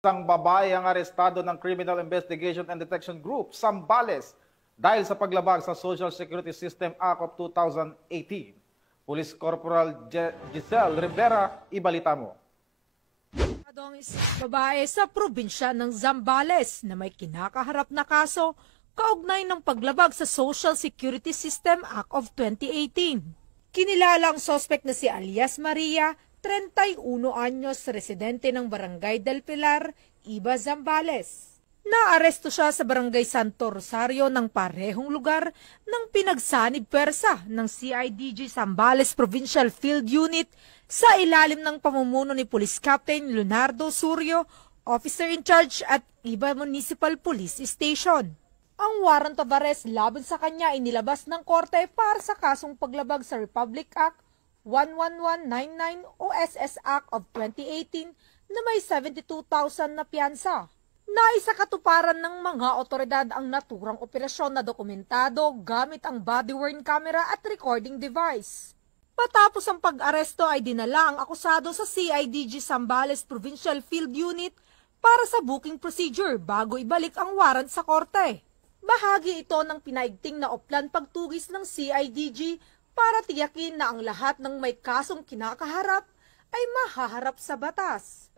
Isang babae ang arestado ng Criminal Investigation and Detection Group, Zambales, dahil sa paglabag sa Social Security System Act of 2018. Police Corporal Giselle Rivera, ibalita mo. Ang isang babae sa probinsya ng Zambales na may kinakaharap na kaso kaugnay ng paglabag sa Social Security System Act of 2018. Kinilala ang suspect na si alias Maria, 31 anyos, residente ng Barangay del Pilar, Iba, Zambales. Naaresto siya sa Barangay Santo Rosario ng parehong lugar ng pinagsanib pwersa ng CIDG Zambales Provincial Field Unit sa ilalim ng pamumuno ni Police Captain Leonardo Surio, Officer in Charge at Iba Municipal Police Station. Ang warrant of arrest laban sa kanya ay nilabas ng korte para sa kasong paglabag sa Republic Act 11199 o SS Act of 2018 na may 72,000 na piyansa. Naisakatuparan ng mga otoridad ang naturang operasyon na dokumentado gamit ang body-worn camera at recording device. Patapos ang pag-aresto ay dinala ang akusado sa CIDG Zambales Provincial Field Unit para sa booking procedure bago ibalik ang warrant sa korte. Bahagi ito ng pinaigting na oplan pagtugis ng CIDG para tiyakin na ang lahat ng may kasong kinakaharap ay mahaharap sa batas.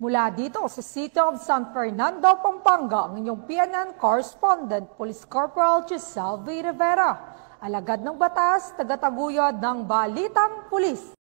Mula dito sa City of San Fernando, Pampanga, ang inyong PNN correspondent, Police Corporal Giselle Rivera, alagad ng batas, tagataguyod ng Balitang Pulis.